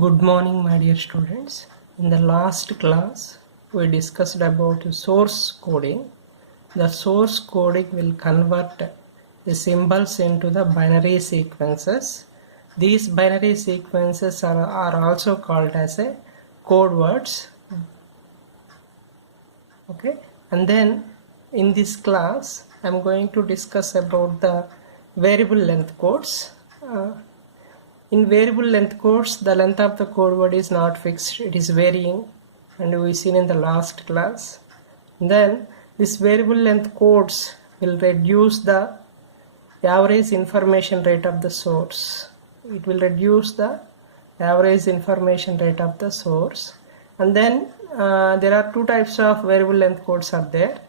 Good morning, my dear students. In the last class, we discussed about source coding. The source coding will convert the symbols into the binary sequences. These binary sequences are also called as a code words. Okay, and then in this class, I am going to discuss about the variable length codes. In variable length codes, the length of the code word is not fixed, it is varying, and we seen in the last class. Then this variable length codes will reduce the average information rate of the source. It will reduce the average information rate of the source. And then there are two types of variable length codes are there.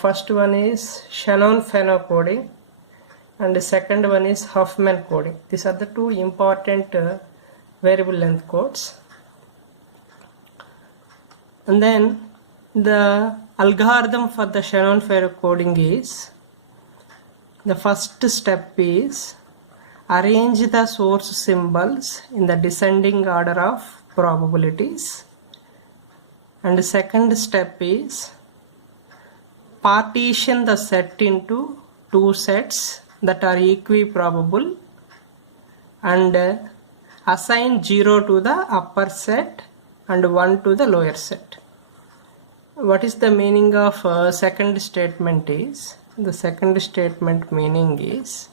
First one is Shannon-Fano coding, and the second one is Huffman coding. These are the two important variable length codes. And then the algorithm for the Shannon-Fano coding is, the first step is arrange the source symbols in the descending order of probabilities, and the second step is partition the set into two sets that are equiprobable and assign 0 to the upper set and 1 to the lower set. What is the meaning of second statement is, the second statement meaning is,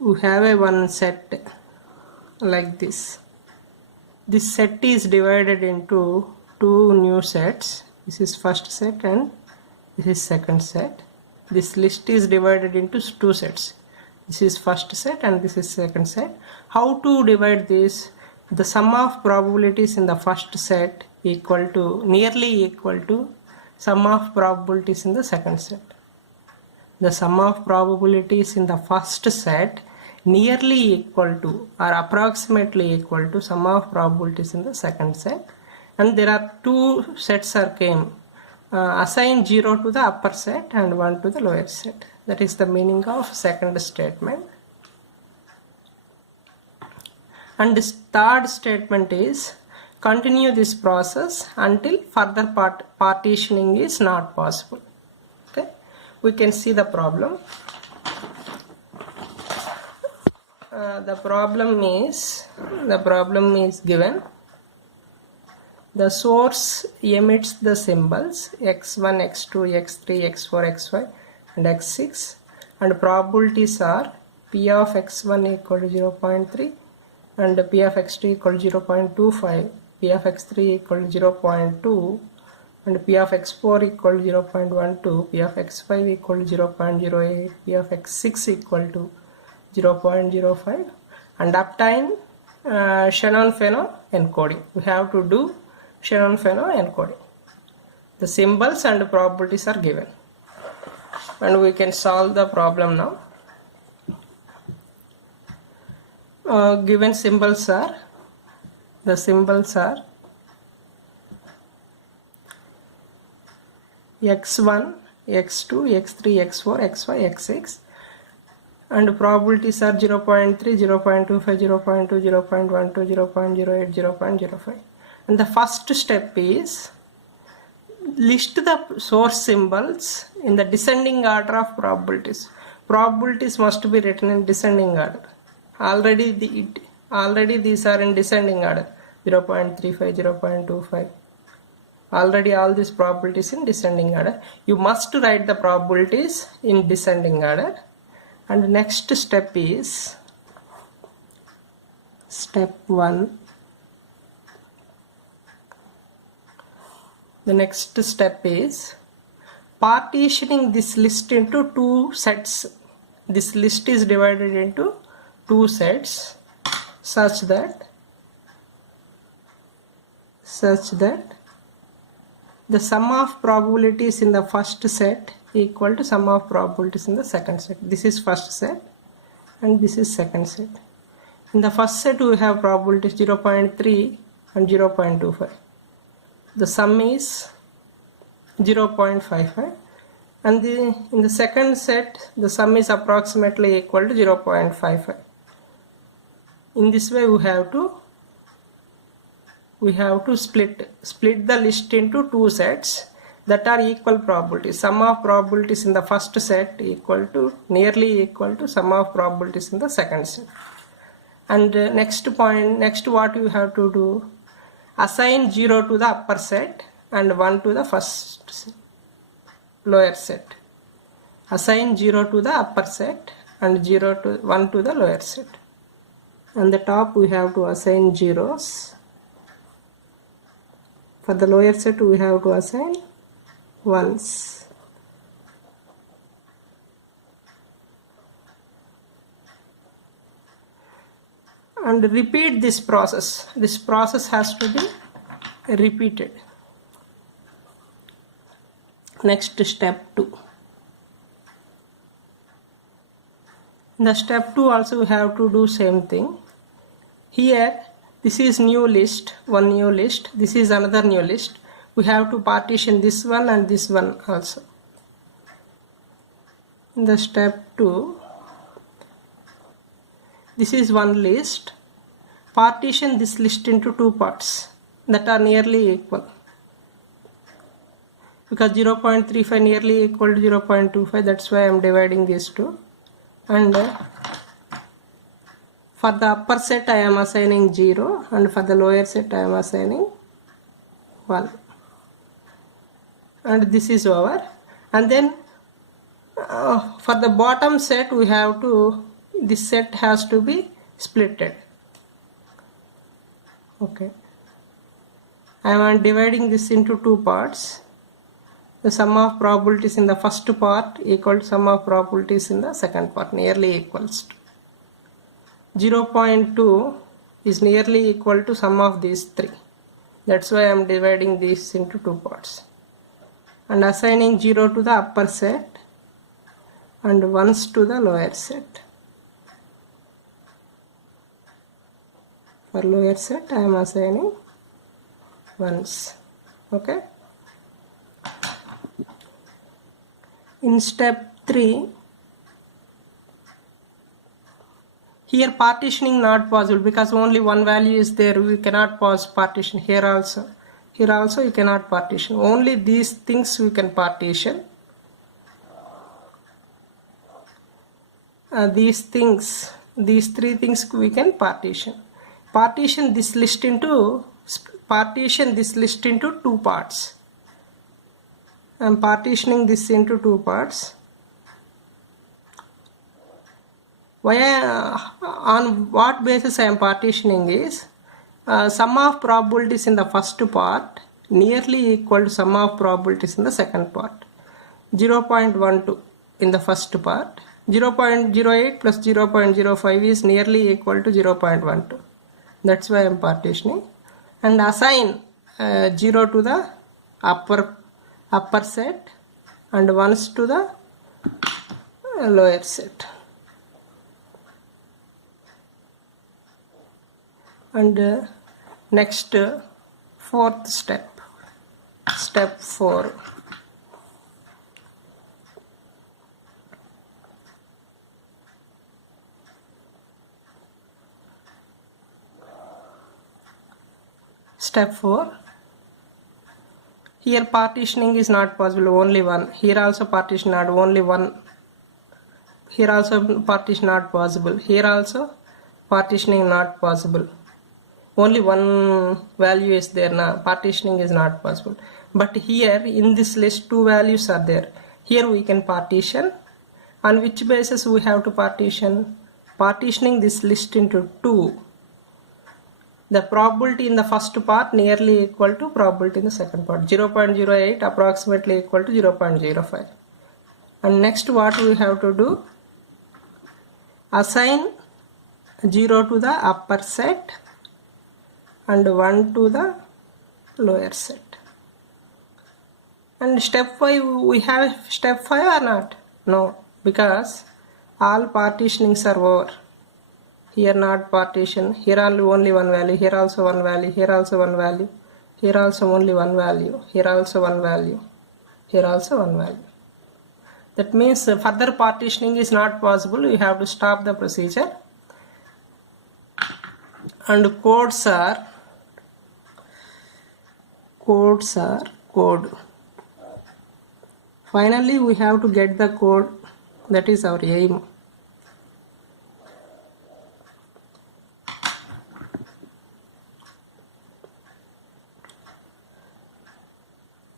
we have a one set like this. This set is divided into two new sets. This is first set and this is second set. This list is divided into two sets. This is first set and this is second set. How to divide this? The sum of probabilities in the first set nearly equal to sum of probabilities in the second set. The sum of probabilities in the first set nearly equal to or approximately equal to sum of probabilities in the second set. And there are two sets came. Assign 0 to the upper set and 1 to the lower set. That is the meaning of second statement. And this third statement is continue this process until further partitioning is not possible. Okay, we can see the problem. The problem is given. The source emits the symbols x1, x2, x3, x4, xy and x6, and probabilities are p of x1 equal to 0.3 and p of x2 equal to 0.25, p of x3 equal to 0.2 and p of x4 equal to 0.12, p of x5 equal to 0.08, p of x6 equal to 0.05, and obtain Shannon-Fano encoding. We have to do Shannon-Fano encoding. The symbols and probabilities are given, and we can solve the problem now. Given symbols are, x1, x2, x3, x4, xy, x6, and probabilities are 0.3, 0.25, 0.2, 0.12, 0.08, 0.05. And the first step is list the source symbols in the descending order of probabilities. Probabilities must be written in descending order. Already these are in descending order. 0.35, 0.25. Already all these probabilities in descending order. You must write the probabilities in descending order. And the next step is step 1. The next step is partitioning this list into two sets. This list is divided into two sets such that the sum of probabilities in the first set equal to sum of probabilities in the second set. This is first set and this is second set. In the first set we have probabilities 0.3 and 0.25. The sum is 0.55, and in the second set the sum is approximately equal to 0.55. In this way we have to we have to split the list into two sets that are equal probabilities. Sum of probabilities in the first set nearly equal to sum of probabilities in the second set. And next what you have to do, assign 0 to the upper set and 1 to the first set, lower set. Assign 0 to the upper set and 1 to the lower set. On the top we have to assign zeros. For the lower set we have to assign ones. And repeat this process. This process has to be repeated. Next, step 2. In the step 2 also we have to do same thing. Here this is new list, one new list, this is another new list. We have to partition this one and this one also. In the step 2, this is one list. Partition this list into two parts that are nearly equal. Because 0.35 nearly equal to 0.25, that's why I am dividing these two. And for the upper set I am assigning 0 and for the lower set I am assigning 1. And this is over. And then for the bottom set we have to, this set has to be splitted. Okay. I am dividing this into two parts. The sum of probabilities in the first part equal to sum of probabilities in the second part, nearly equals to. 0.2 is nearly equal to sum of these three. That's why I am dividing these into two parts. And assigning 0 to the upper set and 1s to the lower set. For lower set I am assigning 1s. Okay. In step 3, here partitioning not possible because only one value is there. We cannot partition. Here also you cannot partition. Only these things we can partition. These three things we can partition. Partition this list into two parts. I am partitioning this into two parts. On what basis I am partitioning is sum of probabilities in the first part nearly equal to sum of probabilities in the second part. 0.12 in the first part. 0.08 plus 0.05 is nearly equal to 0.12. That's why I am partitioning. And assign 0 to the upper set and 1s to the lower set. And next, fourth step, step 4. Step 4. Here partitioning is not possible, only one. Here also partition not, only one. Here also partition not possible. Here also partitioning not possible. Only one value is there now. Partitioning is not possible. But here in this list two values are there. Here we can partition. On which basis we have to partition? Partitioning this list into two. The probability in the first part nearly equal to probability in the second part. 0.08 approximately equal to 0.05. And next what we have to do? Assign 0 to the upper set and 1 to the lower set. And step 5, we have step 5 or not? No, because all partitionings are over. Here not partition, here only one value, here also one value, here also one value, here also only one value, here also one value, here also one value. That means further partitioning is not possible. You have to stop the procedure. And codes are codes are code. Finally, we have to get the code. That is our aim.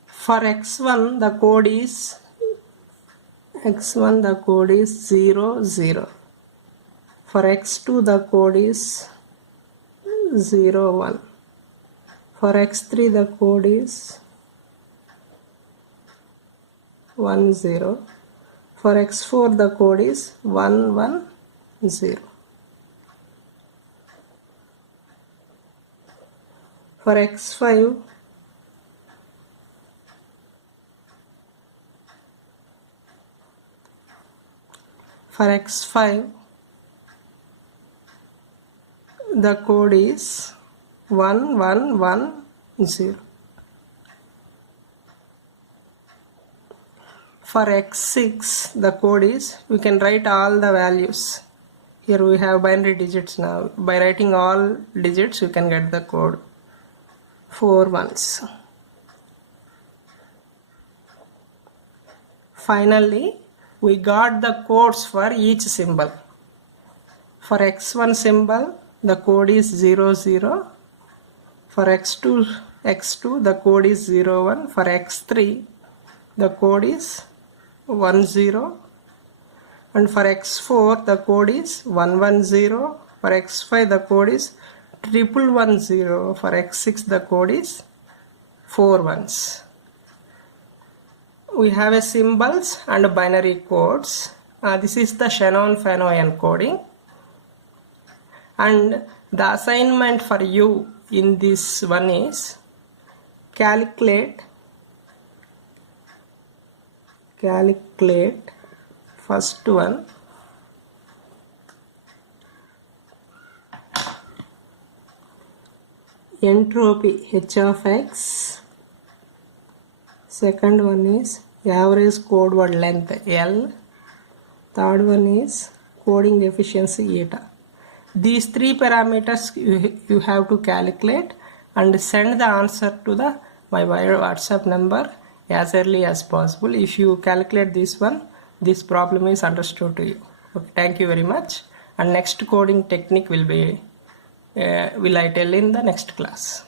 For x1 the code is 0 0. For x2 the code is 0 1. For x3 the code is 1 0. For x4 the code is 1 1 0. For x5 the code is 1 1 1 0. For x6 the code is, we can write all the values. Here we have binary digits now. By writing all digits you can get the code. 4 ones. Finally, we got the codes for each symbol. For x1 symbol the code is 0 0. For x2 the code is 0 1. For x3 the code is 1 0. And for x4 the code is 1 1 0. For x5 the code is 1 1 0. For x6 the code is 4 ones. We have a symbols and binary codes. This is the Shannon-Fano encoding. And the assignment for you in this one is calculate first one, entropy h of x. Second one is average code word length L. Third one is coding efficiency eta. These three parameters you have to calculate and send the answer to my WhatsApp number as early as possible. If you calculate this one, this problem is understood to you. Okay, thank you very much. And next coding technique will I tell in the next class.